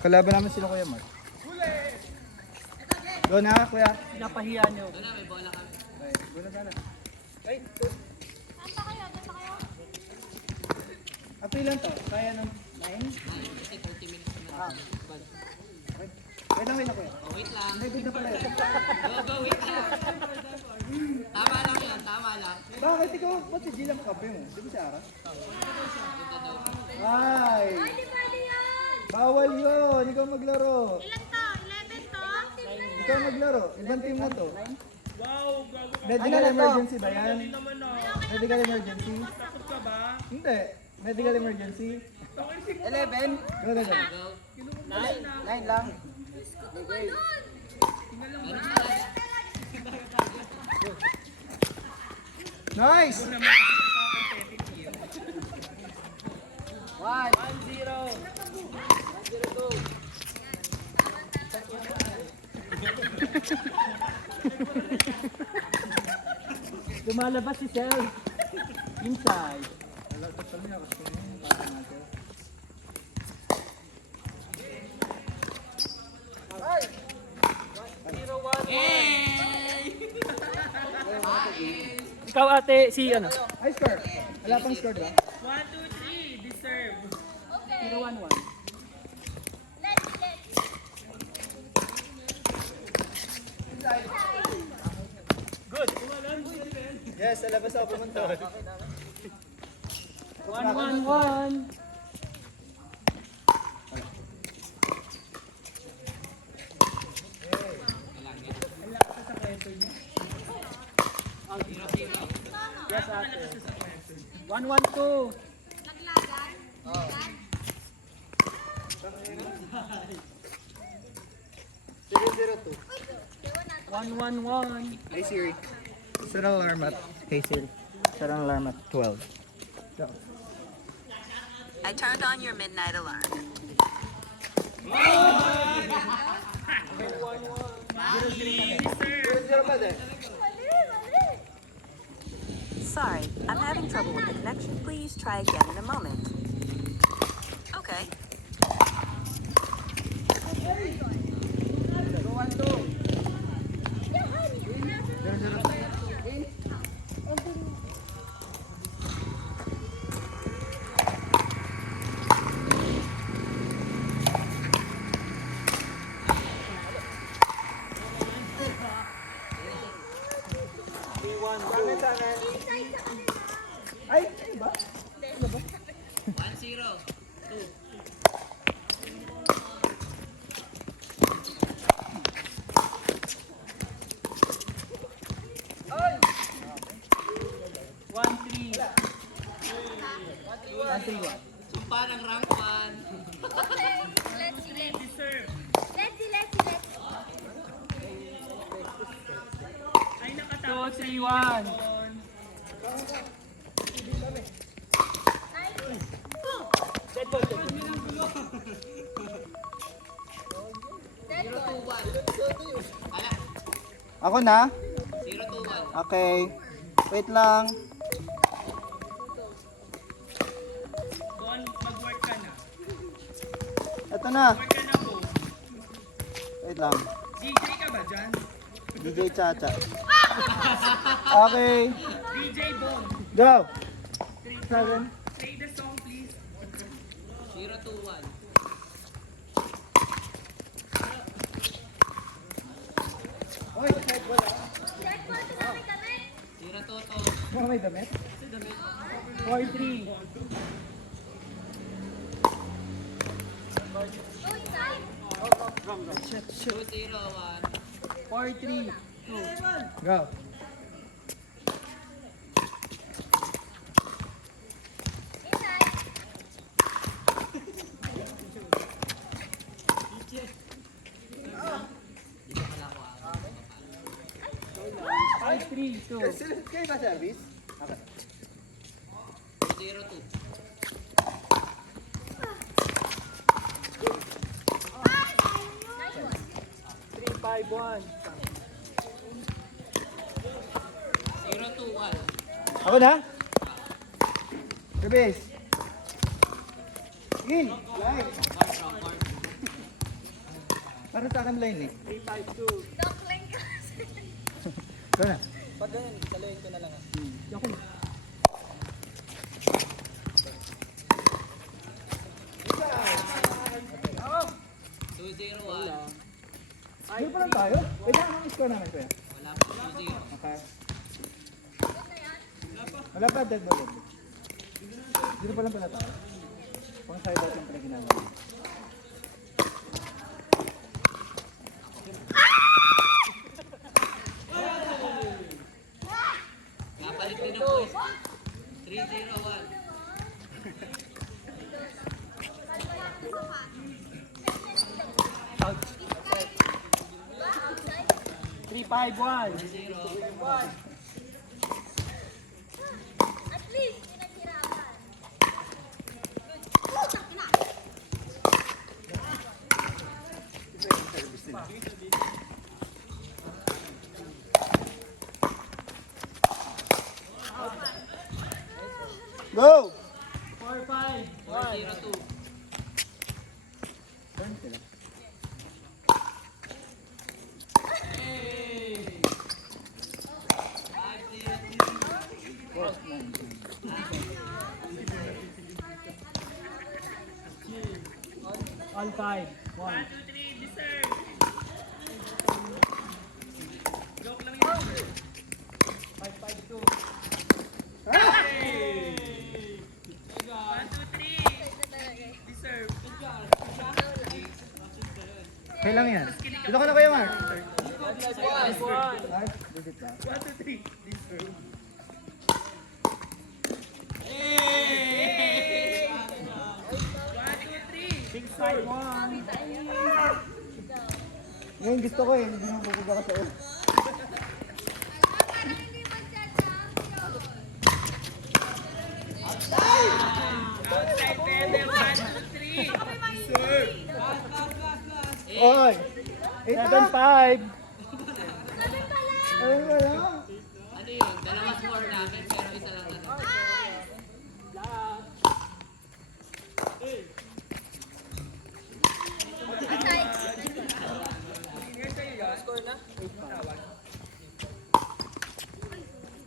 Kalaban naman sila Kuya Mark. Go na, Kuya. Napahiya niyo. Doon na, may bola kami. Okay, go na sana. Saan pa kayo? Saan pa kayo? Ato ilan to? Kaya ng 9? Kasi 30 minutes na. Okay. Wait lang Kuya. Oh, wait lang. May bid na pala yun. Go, wait lang. Tama lang yun, tama lang. Bakit ikaw? Ba't si Gila makape mo? Di ba si Ara? Punta daw. Ay! Ay, di pwede yan! Bawal yun! Ikaw maglaro! Ilan to? 11 to? Ikaw maglaro! Ibang team na to. Wow, gago ka. Medical emergency ba yan? Hindi naman na. Medical emergency? Takot ka ba? Hindi. Medical emergency? 11, Go na go. Go. 9 lang. Nice! 1. 1-0. Lumalabas si Sel. Inside. Ikaw ate, si ano? High score! Wala pang score diba? 1, 2, 3, deserve. Okay. 0-1-1. Let's. Yes, sa labas ako pumunta. 1-1-1. Yes, ate. 1-1-2. Naglagan? Zero, 1-1-1. Hey Siri. Set an alarm at... Hey Siri. Set an alarm at 12. Go. I turned on your midnight alarm. Zero pa din. Sorry, I'm having trouble with the connection. Please try again in a moment. Okay. Ay, ano ba? 1-0. 2. One, three. 1-3-1. Sumpa ng rank 1. Okay. Let's. Deserve. Let's. Ay, nakatapos. 2-3-1. Ala, Ako na? 0-2-1. Okay. Wait lang. Don, mag-work ka na. Ito na. Work ka na po. Wait lang. DJ ka ba dyan? DJ Chacha. Okay. DJ Bon. Go! 7. Play the song, please. 0-2-1. Oy, check wala. Check mo ito namin kami. 0-2-2. Baka may damit? 4-3. Go inside. 2-0-1. 4-3. 2. Go. Inside. 5-3-2. Kayo ba service? Okay. 0-2. Nice one. 3-5-1. 0-2-1. Ako na? Service. In. Live. Para sa akin line eh. 352. Duckling kasi. Ito na. Pag ganun, saluhin ko na lang. Ako. Ayun pa lang tayo. Wait lang, anong score namin kuya? Wala pa 2-0. Okay. Wala pa, dead ball. Dito pa lang pala tayo. Pang side out yung pinaginagawa. Kapalit din ng post. 3-0-1. 351. 0. At least, pinaghirapan. Go! 4-5. 4-0-2. Turn sila. All 5. 1. Okay lang yan. Dito ka na kayo, Mark. 1. Mark, visit ka. 651. Ngayon gusto ko eh, hindi mo pupunta ka sa ulo. Para hindi magcha-champion. Oy! 7-5. Sabi pala. Ayun wala. Ano yun? Dalawa score namin pero isa lang ano. Ay! Score na?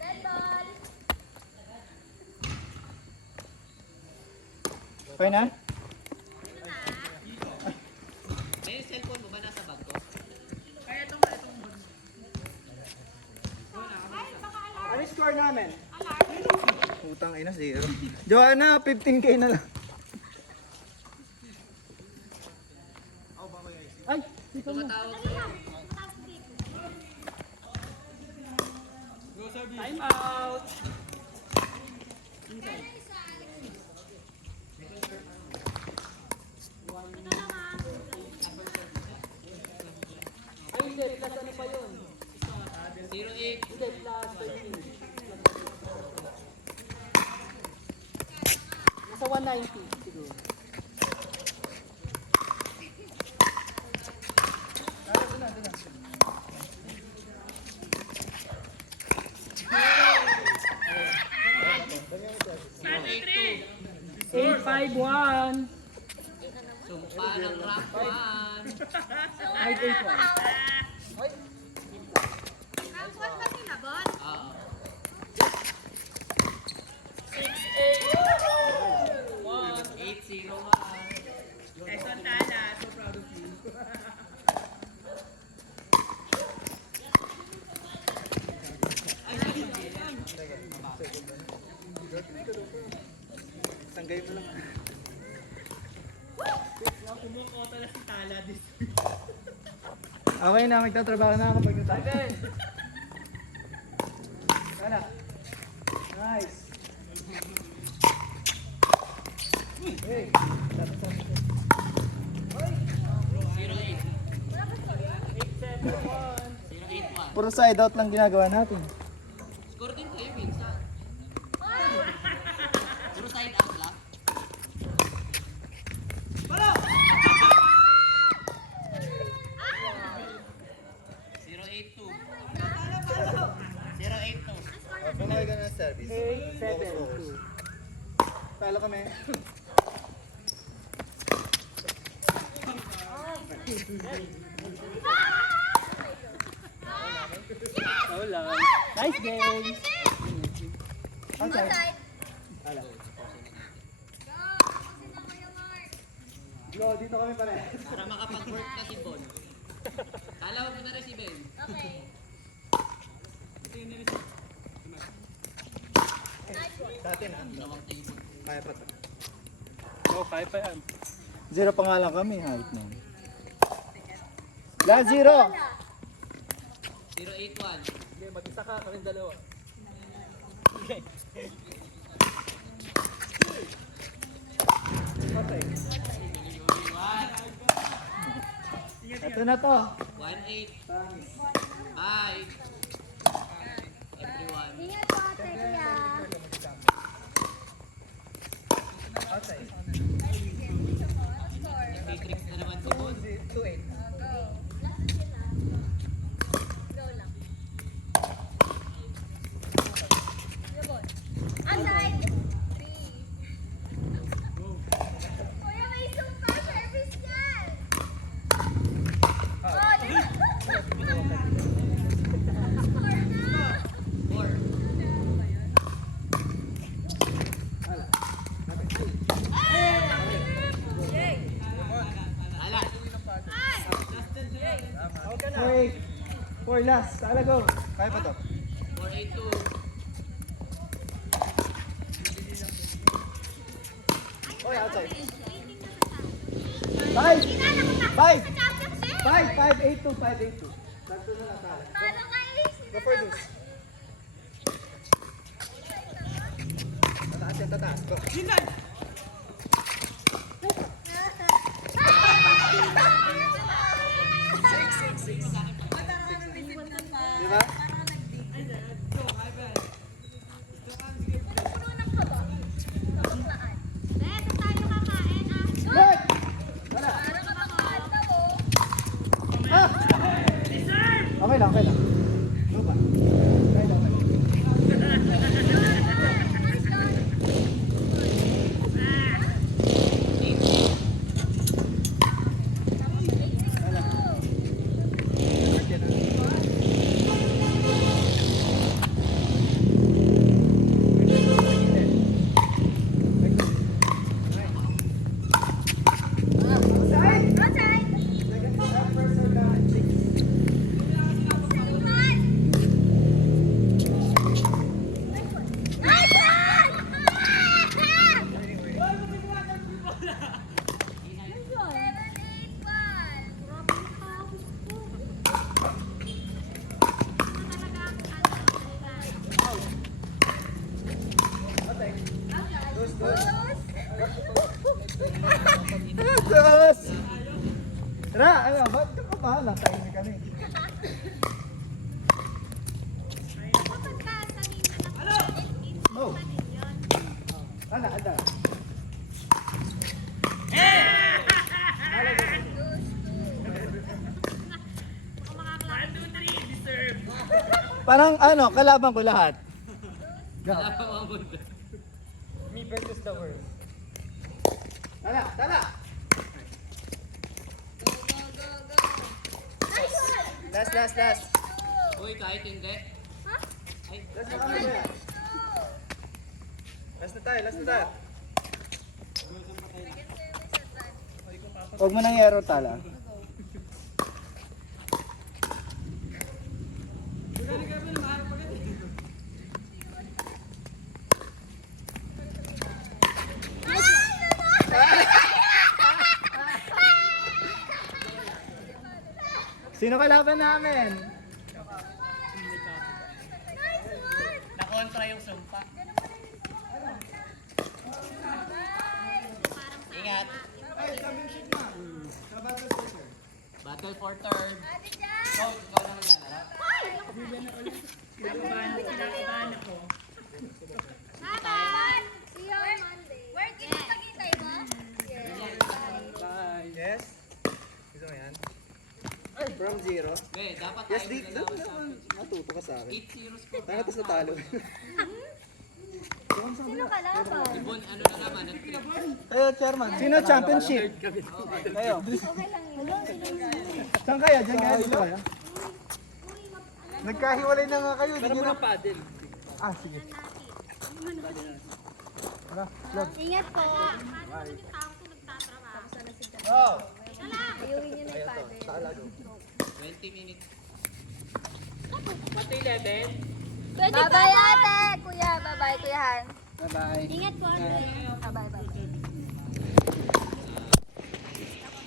Dead ball. Okay na? May cellphone mo ba nasa bag ko? Ano yung score namin? Utang ina, 0. Joanna, 15k na lang. Ay! Tumatawag sa'yo. Time out! Ay, hindi. Plus ano pa yun? 0-8. Hindi, plus 13. Nasa 190 siguro. Eight, 5-1. Sumpa ng rank 1. 5-8-1. Rank 1 ba sila, Bon? Oo. 8-0-1. Excellent, Tana. So proud of you. Sanggay mo lang. Kumukota na si Tala this Okay na, magtatrabaho na ako pag natapos. Sana. Nice. Hey, tapos na. 0-8. 0-8-1. Puro side out lang ginagawa natin. Score din kayo minsan. Puro side out lang. Wala! 0-8-2. 0-8-2. Bumalik ka na ng service. 8-7-2. Talo kami. Nice game! Outside. Outside. Ala. Go. Kasi na Kuya Mark. Go, dito kami pare. Para makapag-work na si Bon. Tala, huwag mo na receive. Okay. Nice one. Dati na. Dalawang table. Kaya pa to. Oh, kaya pa yan. Zero pa nga lang kami, height na. Last zero. 081. Okay, mag-isa ka, kami dalawa. Ito na to. 18. Bye. Everyone. Ingat po ate kuya. Outside. Score. Matrix na naman si Bon. 2-8. Go. Last sila. Go lang. Kuya Bon. Outside. 3. Kuya, may super service yan. Oh, di ba? Score na. 4. Tala. Hey, 4 last. Tala go. Kaya pa to. 482. Oy, outside. 5! 5! 5! 5-8-2. 5-8-2. Sakto na lang tala. Talo ka eh. Go for this. Tataas yan, tataas. Go. Di ba? Puno ng kaba. Kabaklaan. Beth, tayo kakain ah. Good! Tala. Parang kabaklaan daw oh. Ah! Okay lang, okay lang. Go ba? Okay lang, okay lang. Diyos! Tara, ano, ba't ka pa bahala? Tayo ka rin. Oh. Ana, ada. Parang ano, kalaban ko lahat. Go. Me versus the world. Tala, tala. Last. Uy, kahit hindi. Last na kami. Last na tayo. Huwag mo nang yero, tala. Sino kalaban namin? Nakontra yung sumpa. Ingat. Battle for third. Oh, ikaw na maglalaro. Kinakabahan ako. See you on Monday. Where did you pagintay mo? Yes. Bye. Yes? Gusto mo yan? From 0? Be, dapat Yes, tayo di. maglalaro sa Natuto ka sa akin. 8-0 score. Tanga, tapos natalo. Sino kalaban? Ibon, ano na naman, nag-trip. Kayo, chairman. Sino championship? Kayo. Okay lang yun. Hello, sino yun? Saan kaya? Diyan kaya? Dito kaya? Nagkahiwalay na nga kayo. Pero Hindi mo nyo ng paddle. Ah, sige. Tara, vlog. Ingat po. Bye. Yung tao ko nagtatrabaho. Oh! Ayuhin niyo na yung paddle. 20 minutes. Pati 11. Bye-bye ate! Kuya, bye-bye kuyahan. Bye-bye. Ingat po, Andre. Bye-bye.